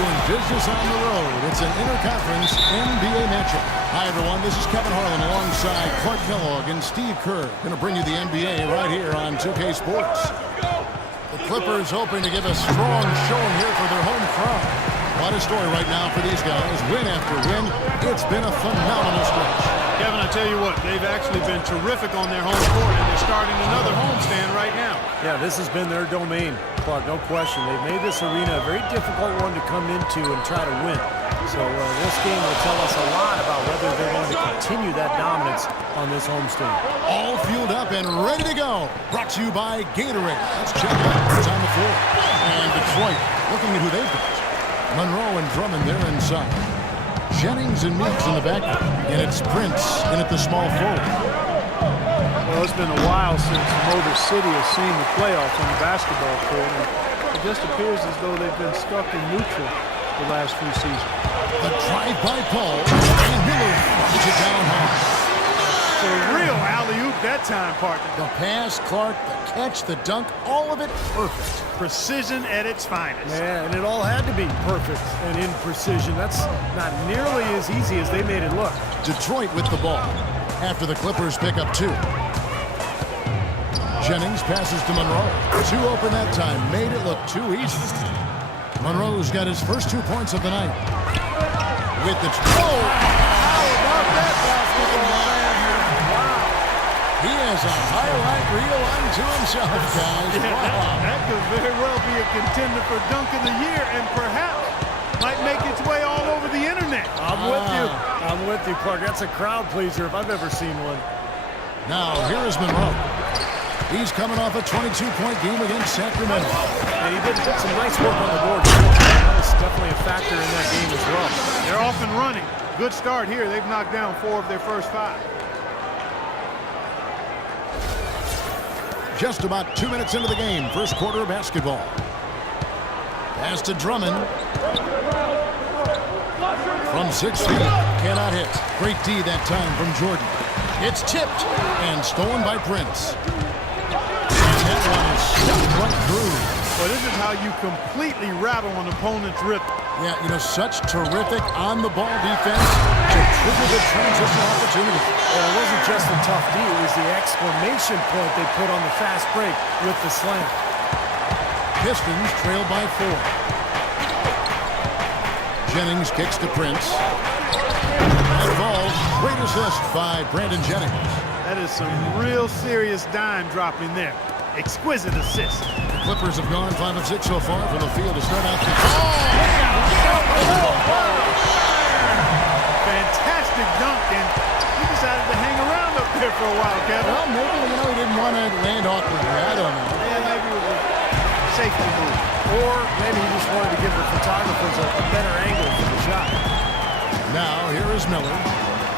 doing business on the road. It's an interconference NBA matchup. Hi, everyone. This is Kevin Harlan alongside Clark Kellogg and Steve Kerr. Going to bring you the NBA right here on 2K Sports. The Clippers hoping to give a strong showing here for their home crowd. What a story right now for these guys. Win after win. It's been a phenomenal stretch. Kevin, I tell you what, they've actually been terrific on their home court, and they're starting another homestand right now. Yeah, this has been their domain, Clark, no question. They've made this arena a very difficult one to come into and try to win. So this game will tell us a lot about whether they're going to continue that dominance on this homestand. All fueled up and ready to go. Brought to you by Gatorade. Let's check out who's on the floor. And Detroit looking at who they've got. Monroe and Drummond, they're inside. Jennings and Meeks in the back, and it's Prince in at the small forward. Well, it's been a while since Motor City has seen the playoffs on the basketball court, and it just appears as though they've been stuck in neutral the last few seasons. The drive by Paul, and Miller puts it down hard. It's a real alley-oop that time, partner. The pass, Clark, the catch, the dunk, all of it perfect. Precision at its finest. Yeah, and it all had to be perfect and in precision. That's not nearly as easy as they made it look. Detroit with the ball after the Clippers pick up two. Jennings passes to Monroe. Two open that time. Made it look too easy. Monroe's got his first 2 points of the night. With the... Oh! How about that basketball man here? Wow. He has a highlight reel unto himself, guys. Yeah, Wow. that could very well be a contender for Dunk of the Year, and perhaps might make its way all over the internet. I'm with you. I'm with you, Clark. That's a crowd pleaser if I've ever seen one. Now, here is Monroe. He's coming off a 22-point game against Sacramento. And he did some nice work on the board. That was definitely a factor in that game as well. They're off and running. Good start here. They've knocked down 4 of their first 5. Just about 2 minutes into the game, first quarter of basketball. Pass to Drummond. From 6 feet, cannot hit. Great D that time from Jordan. It's tipped and stolen by Prince. That one is stuck right through. Well, this is how you completely rattle an opponent's rhythm. Yeah, you know, such terrific on-the-ball defense to trigger the transition opportunity. Well, it wasn't just a tough D, it was the exclamation point they put on the fast break with the slam. Pistons trail by 4. Jennings kicks to Prince. That falls. Great assist by Brandon Jennings. That is some real serious dime dropping there. Exquisite assist. The Clippers have gone 5 of 6 so far from the field to start out the... Fantastic dunk, and he decided to hang around up there for a while, Kevin. Well, maybe, you know, he didn't want to land awkwardly. I don't know. Yeah, maybe it was a safety move. Or maybe he just wanted to give the photographers a better angle for the shot. Now, here is Miller.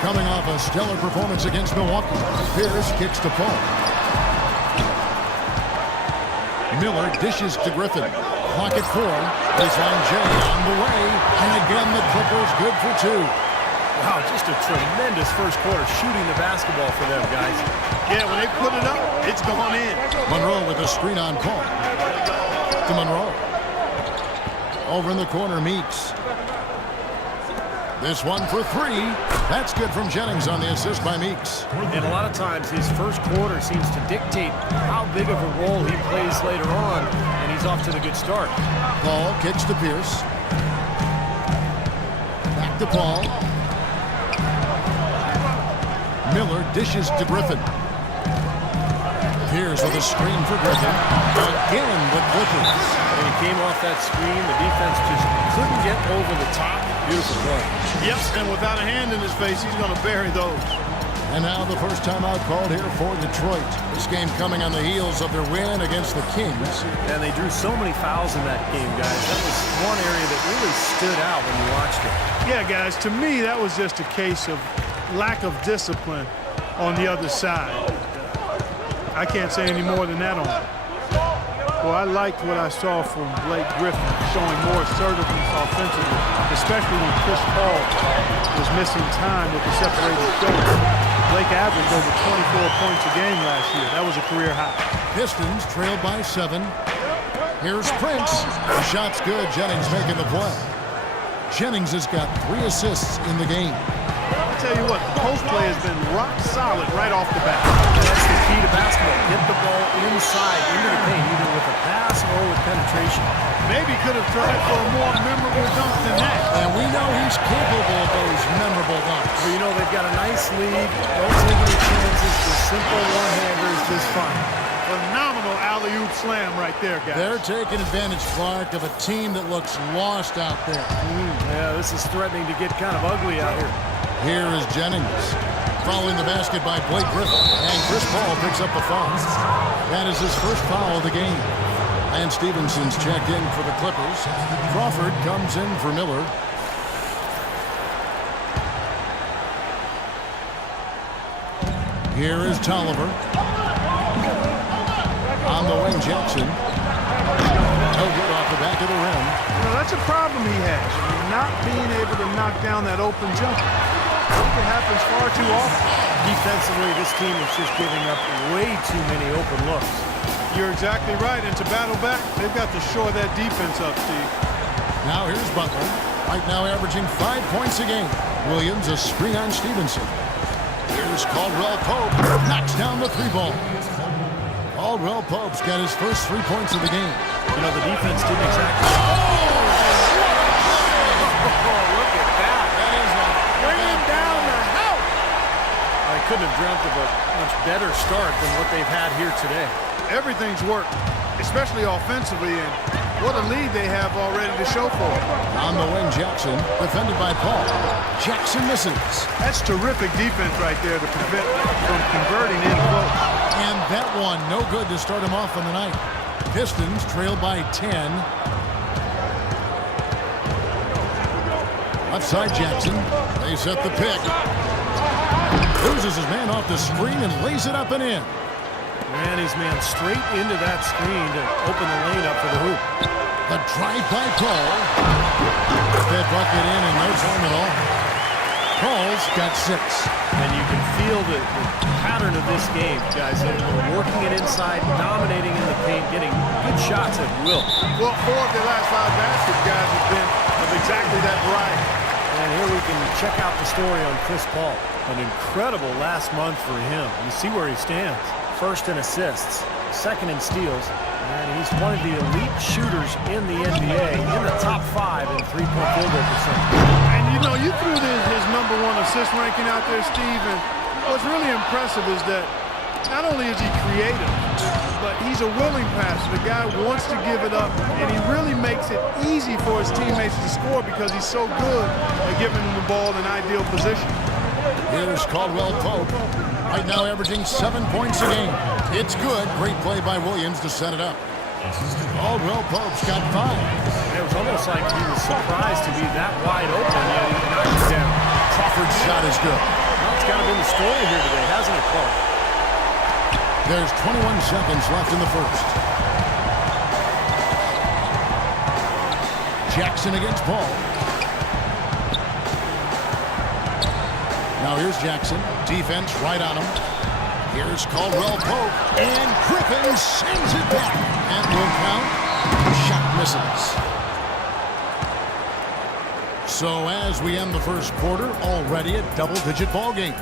Coming off a stellar performance against Milwaukee. Pierce kicks to Paul. Miller dishes to Griffin. Clock at 4. Baseline J on the way. And again, the Clippers good for 2. Wow, just a tremendous first quarter shooting the basketball for them, guys. Yeah, when they put it up, it's gone in. Monroe with a screen on Paul. To Monroe. Over in the corner, Meeks. This one for 3. That's good from Jennings on the assist by Meeks. And a lot of times his first quarter seems to dictate how big of a role he plays later on, and he's off to the good start. Paul kicks to Pierce. Back to Paul. Miller dishes to Griffin. Pierce with a screen for Griffin. Again with Clippers. When he came off that screen, the defense just couldn't get over the top. Beautiful play. Yep, and without a hand in his face, he's going to bury those. And now the first timeout called here for Detroit. This game coming on the heels of their win against the Kings. And they drew so many fouls in that game, guys. That was one area that really stood out when you watched it. Yeah, guys, to me, that was just a case of lack of discipline on the other side. I can't say any more than that on it. Well, I liked what I saw from Blake Griffin, showing more assertiveness offensively, especially when Chris Paul was missing time with the separated shoulder. Blake averaged over 24 points a game last year. That was a career high. Pistons trailed by 7. Here's Prince. The shot's good. Jennings making the play. Jennings has got 3 assists in the game. I'll tell you what, the post play has been rock solid right off the bat. That's the key to basketball. Get the ball inside, into the paint, either with a pass or with penetration. Maybe could have tried for a more memorable dunk than that. And we know he's capable of those memorable dunks. But you know, they've got a nice lead. Don't take any chances. The simple one-hander is just fine. Phenomenal alley-oop slam right there, guys. They're taking advantage, Clark, of a team that looks lost out there. Yeah, this is threatening to get kind of ugly out here. Here is Jennings. Following the basket by Blake Griffin. And Chris Paul picks up the foul. That is his first foul of the game. And Stevenson's checked in for the Clippers. Crawford comes in for Miller. Here is Tolliver. On the wing, Jackson. No good off the back of the rim. Well, that's a problem he has. Not being able to knock down that open jumper. I think it happens far too often. Defensively, this team is just giving up way too many open looks. You're exactly right. And to battle back, they've got to shore that defense up, Steve. Now here's Butler. Right now averaging 5 points a game. Williams a screen on Stevenson. Here's Caldwell Pope. Knocks down the 3-ball. Caldwell Pope's got his first 3 points of the game. You know, the defense didn't exactly... Oh, look at that. That is a Bringing down the house. I couldn't have dreamt of a much better start than what they've had here today. Everything's worked, especially offensively, and what a lead they have already to show for it. On the wing, Jackson, defended by Paul. Jackson misses. That's terrific defense right there to prevent from converting in close. And that one, no good to start him off on the night. Pistons trailed by 10. Outside Jackson. They set the pick. Loses his man off the screen and lays it up and in. Ran his man straight into that screen to open the lane up for the hoop. The drive by Paul. That bucket in no time at all. Paul's got 6. And you can feel the pattern of this game, guys. They're working it inside, dominating in the paint, getting good shots at will. Well, 4 of their last 5 baskets, guys, have been of exactly that variety. And here we can check out the story on Chris Paul. An incredible last month for him. You see where he stands. First in assists, second in steals, and he's one of the elite shooters in the NBA, in the top 5 in three-point field goal percentage. And you know, you threw his number 1 assist ranking out there, Steve, and what's really impressive is that not only is he creative, but he's a willing passer. The guy wants to give it up, and he really makes it easy for his teammates to score because he's so good at giving them the ball in ideal position. Here's Caldwell Pope. Right now averaging 7 points a game. It's good. Great play by Williams to set it up. Caldwell Pope's got 5. It was almost like he was surprised to be that wide open, yet he knocked it down. Crawford's shot is good. Well, it's kind of been the story here today, hasn't it, Clark? There's 21 seconds left in the first. Jackson against Paul. Now here's Jackson. Defense right on him. Here's Caldwell Pope. And Griffin sends it back. And will count. Shot misses. So as we end the first quarter, already a double-digit ball game.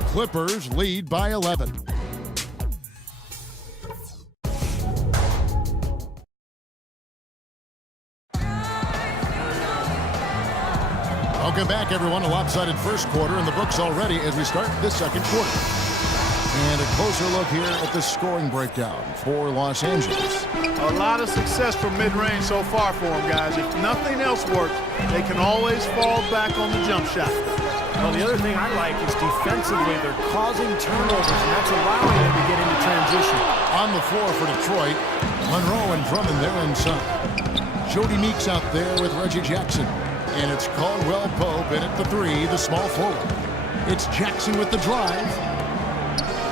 Clippers lead by 11. Welcome back, everyone. A lopsided first quarter in the books already as we start this second quarter. And a closer look here at the scoring breakdown for Los Angeles. A lot of success from mid-range so far for them, guys. If nothing else works, they can always fall back on the jump shot. Well, the other thing I like is defensively, they're causing turnovers, and that's allowing them to get into transition. On the floor for Detroit, Monroe and Drummond there inside. Jody Meeks out there with Reggie Jackson. And it's Caldwell Pope in at the 3, the small forward. It's Jackson with the drive.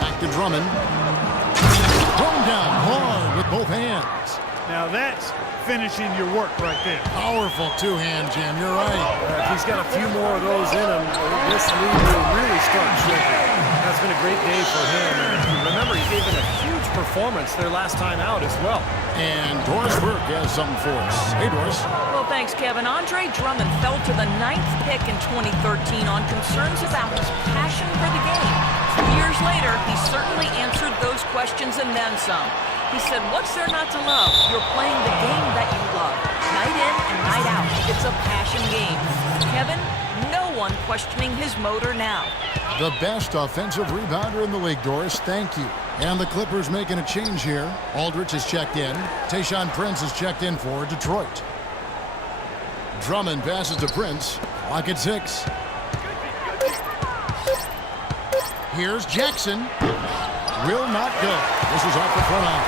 Back to Drummond. Thrown down hard with both hands. Now that's finishing your work right there. Powerful two-hand jam, you're right. If he's got a few more of those in him, this lead will really start shrinking. That's been a great day for him. And if you remember, he gave it a huge performance their last time out as well. And Doris Burke has something for us. Hey, Doris. Well, thanks, Kevin. Andre Drummond fell to the 9th pick in 2013 on concerns about his passion for the game. 2 years later, he certainly answered those questions and then some. He said, "What's there not to love? You're playing the game that you love. Night in and night out. It's a passion game." Kevin, no one questioning his motor now. The best offensive rebounder in the league, Doris. Thank you. And the Clippers making a change here. Aldridge has checked in. Tayshaun Prince has checked in for Detroit. Drummond passes to Prince. Clock at 6. Here's Jackson. Will not go. This is off the front eye.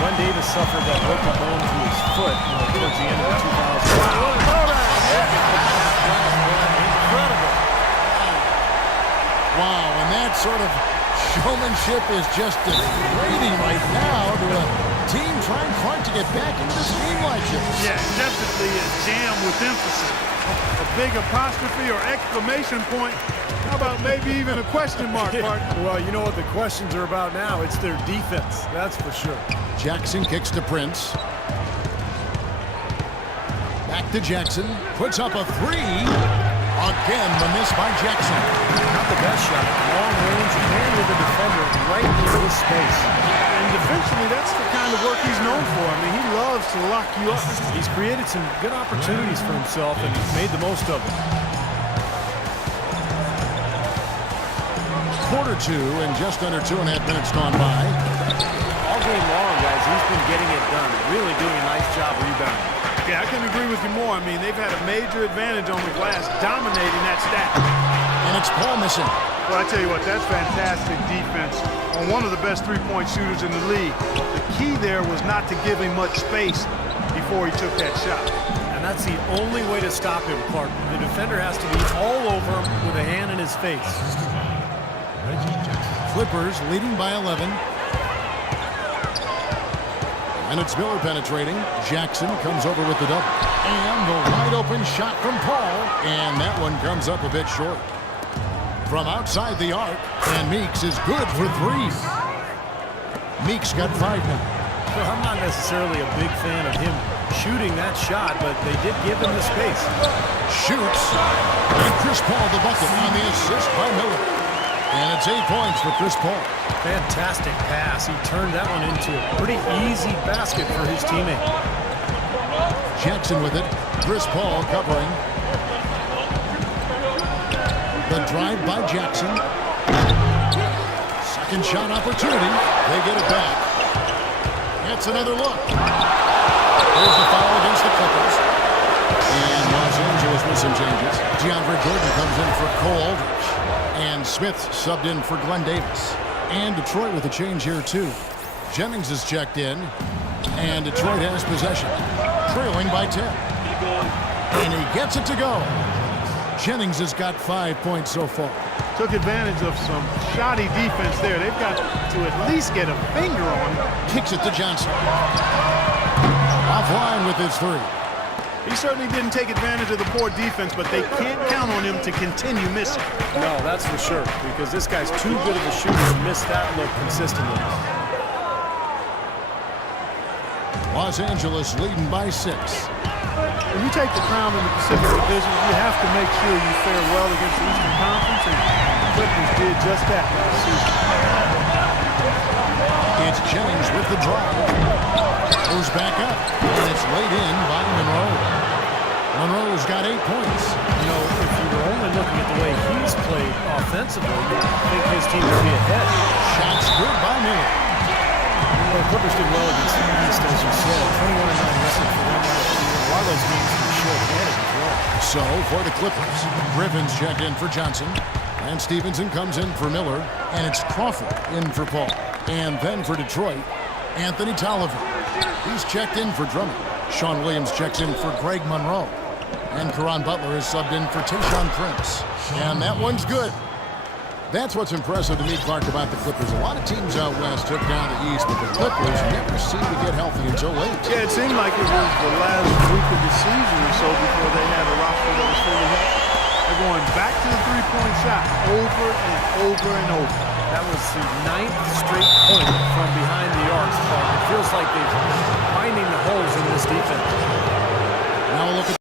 Glenn Davis suffered that broken bone to his foot towards the end of the 2000s. Incredible. Wow, and that sort of showmanship is just degrading right now to a team trying hard to get back into this game like this. Yeah, definitely a jam with emphasis. A big apostrophe or exclamation point. How about maybe even a question mark, partner? Well, you know what the questions are about now. It's their defense, that's for sure. Jackson kicks to Prince. Back to Jackson. Puts up a 3. Again, the miss by Jackson. Not the best shot. Long range and with the defender right into his space. And defensively, that's the kind of work he's known for. I mean, he loves to lock you up. He's created some good opportunities for himself, and he's made the most of them. Quarter 2 and just under 2.5 minutes gone by. All game long, guys, he's been getting it done. Really doing a nice job rebounding. Yeah, I couldn't agree with you more. I mean, they've had a major advantage on the glass, dominating that stat. And it's Paul missing. Well, I tell you what, that's fantastic defense on one of the best three-point shooters in the league. The key there was not to give him much space before he took that shot. And that's the only way to stop him, Clark. The defender has to be all over him with a hand in his face. Clippers leading by 11. And it's Miller penetrating. Jackson comes over with the double. And the wide open shot from Paul. And that one comes up a bit short. From outside the arc. And Meeks is good for 3. Meeks got 5 now. Well, I'm not necessarily a big fan of him shooting that shot, but they did give him the space. Shoots. And Chris Paul the bucket on the assist by Miller. And it's 8 points for Chris Paul. Fantastic pass. He turned that one into a pretty easy basket for his teammate. Jackson with it. Chris Paul covering. The drive by Jackson. Second shot opportunity. They get it back. It's another look. There's the foul against the Clippers. And Los Angeles with some changes. DeAndre Jordan comes in for Cole Aldridge. And Smith subbed in for Glenn Davis. And Detroit with a change here, too. Jennings is checked in. And Detroit has possession. Trailing by 10. And he gets it to go. Jennings has got 5 points so far. Took advantage of some shoddy defense there. They've got to at least get a finger on him. Kicks it to Johnson. Offline with his 3. He certainly didn't take advantage of the poor defense, but they can't count on him to continue missing. No, that's for sure, because this guy's too good of a shooter to miss that look consistently. Los Angeles leading by 6. When you take the crown in the Pacific Division, you have to make sure you fare well against the Eastern Conference, and the Clippers did just that last season. It's Jennings with the drive. Goes back up, and it's laid in by Monroe. Monroe's got 8 points. You know, if you were only looking at the way he's played offensively, you'd think his team would be ahead. Shots good by Miller. Well, the Clippers did well against the East, as you said. 21-9 record for them last year. A lot of those games were short-handed as well. So, for the Clippers, Griffin's checked in for Johnson. And Stevenson comes in for Miller. And it's Crawford in for Paul. And then for Detroit, Anthony Tolliver. He's checked in for Drummond. Sean Williams checks in for Greg Monroe. And Caron Butler is subbed in for Tayshaun Prince. And that one's good. That's what's impressive to me, Clark, about the Clippers. A lot of teams out west took down the East, but the Clippers never seem to get healthy until late. Yeah, it seemed like it was the last week of the season or so before they had a roster that was fully healthy. They're going back to the three-point three-point shot over and over and over. That was the 9th straight point from behind the arc. It feels like they're finding the holes in this defense. Now we'll look at